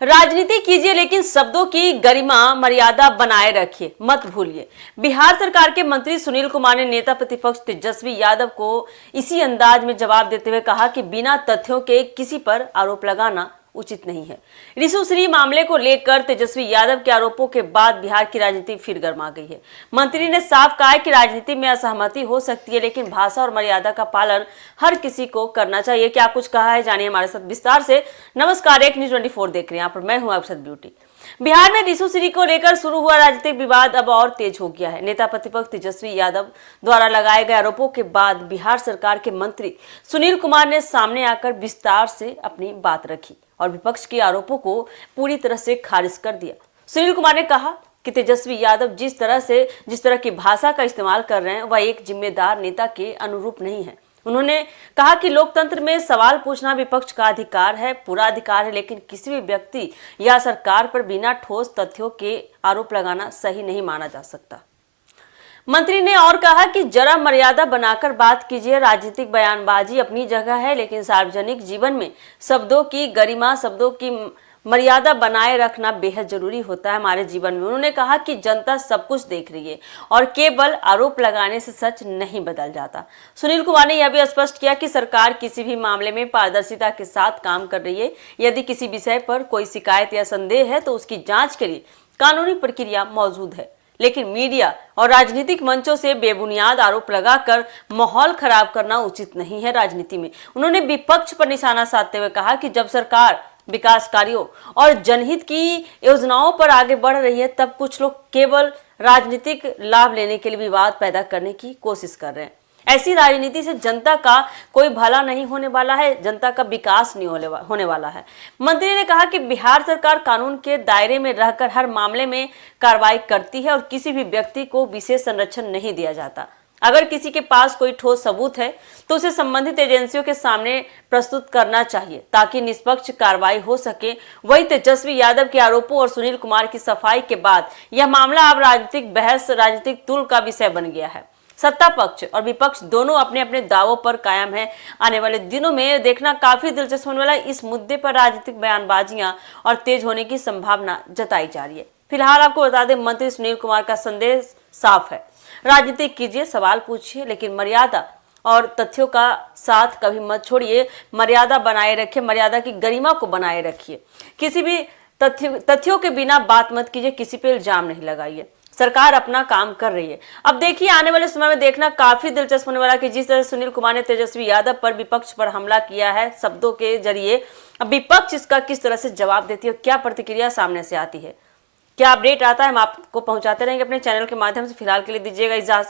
राजनीति कीजिए लेकिन शब्दों की गरिमा मर्यादा बनाए रखिए, मत भूलिए। बिहार सरकार के मंत्री सुनील कुमार ने नेता प्रतिपक्ष तेजस्वी यादव को इसी अंदाज में जवाब देते हुए कहा कि बिना तथ्यों के किसी पर आरोप लगाना उचित नहीं है। रिशु श्री मामले को लेकर तेजस्वी यादव के आरोपों के बाद बिहार की राजनीति फिर गर्मा गई है। मंत्री ने साफ कहा है कि राजनीति में असहमति हो सकती है, लेकिन भाषा और मर्यादा का पालन हर किसी को करना चाहिए। क्या कुछ कहा है, जानिए हमारे साथ विस्तार से। नमस्कार, एक न्यूज़ 24 देख रहे हैं, यहाँ पर मैं हूँ आपके साथ ब्यूटी। बिहार में रिशु श्री को लेकर शुरू हुआ राजनीतिक विवाद अब और तेज हो गया है। नेता प्रतिपक्ष तेजस्वी यादव द्वारा लगाए गए आरोपों के बाद बिहार सरकार के मंत्री सुनील कुमार ने सामने आकर विस्तार से अपनी बात रखी और विपक्ष के आरोपों को पूरी तरह से खारिज कर दिया। सुनील कुमार ने कहा कि तेजस्वी यादव जिस तरह की भाषा का इस्तेमाल कर रहे हैं वह एक जिम्मेदार नेता के अनुरूप नहीं है। उन्होंने कहा कि लोकतंत्र में सवाल पूछना विपक्ष का अधिकार है, पूरा अधिकार है, लेकिन किसी भी व्यक्ति या सरकार पर बिना ठोस तथ्यों के आरोप लगाना सही नहीं माना जा सकता। मंत्री ने और कहा कि जरा मर्यादा बनाकर बात कीजिए। राजनीतिक बयानबाजी अपनी जगह है, लेकिन सार्वजनिक जीवन में शब्दों की गरिमा, शब्दों की मर्यादा बनाए रखना बेहद जरूरी होता है हमारे जीवन में। उन्होंने कहा कि जनता सब कुछ देख रही है और केवल आरोप लगाने से सच नहीं बदल जाता। सुनील कुमार ने यह भी स्पष्ट किया कि सरकार किसी भी मामले में पारदर्शिता के साथ काम कर रही है। यदि किसी विषय पर कोई शिकायत या संदेह है तो उसकी जांच के लिए कानूनी प्रक्रिया मौजूद है, लेकिन मीडिया और राजनीतिक मंचों से बेबुनियाद आरोप लगाकर माहौल खराब करना उचित नहीं है राजनीति में। उन्होंने विपक्ष पर निशाना साधते हुए कहा कि जब सरकार विकास कार्यों और जनहित की योजनाओं पर आगे बढ़ रही है, तब कुछ लोग केवल राजनीतिक लाभ लेने के लिए विवाद पैदा करने की कोशिश कर रहे हैं। ऐसी राजनीति से जनता का कोई भला नहीं होने वाला है, जनता का विकास नहीं होने वाला है। मंत्री ने कहा कि बिहार सरकार कानून के दायरे में रहकर हर मामले में कार्रवाई करती है और किसी भी व्यक्ति को विशेष संरक्षण नहीं दिया जाता। अगर किसी के पास कोई ठोस सबूत है तो उसे संबंधित एजेंसियों के सामने प्रस्तुत करना चाहिए ताकि निष्पक्ष कार्रवाई हो सके। वही तेजस्वी यादव के आरोपों और सुनील कुमार की सफाई के बाद यह मामला अब राजनीतिक बहस, राजनीतिक तुल का विषय बन गया है। सत्ता पक्ष और विपक्ष दोनों अपने अपने दावों पर कायम है। आने वाले दिनों में देखना काफी दिलचस्प होने वाला है। इस मुद्दे पर राजनीतिक बयानबाजियां और तेज होने की संभावना जताई जा रही है। फिलहाल आपको बता दें, मंत्री सुनील कुमार का संदेश साफ है। राजनीति कीजिए, सवाल पूछिए, लेकिन मर्यादा और तथ्यों का साथ कभी मत छोड़िए। मर्यादा बनाए रखिए, मर्यादा की गरिमा को बनाए रखिए। किसी भी तथ्यों के बिना बात मत कीजिए, किसी पे इल्जाम नहीं लगाइए। सरकार अपना काम कर रही है। अब देखिए, आने वाले समय में देखना काफी दिलचस्प होने वाला कि जिस तरह सुनील कुमार ने तेजस्वी यादव पर विपक्ष पर हमला किया है शब्दों के जरिए, अब विपक्ष इसका किस तरह से जवाब देती है, क्या प्रतिक्रिया सामने से आती है, क्या अपडेट आता है, हम आपको पहुंचाते रहेंगे अपने चैनल के माध्यम से। फिलहाल के लिए दीजिएगा इजाजत।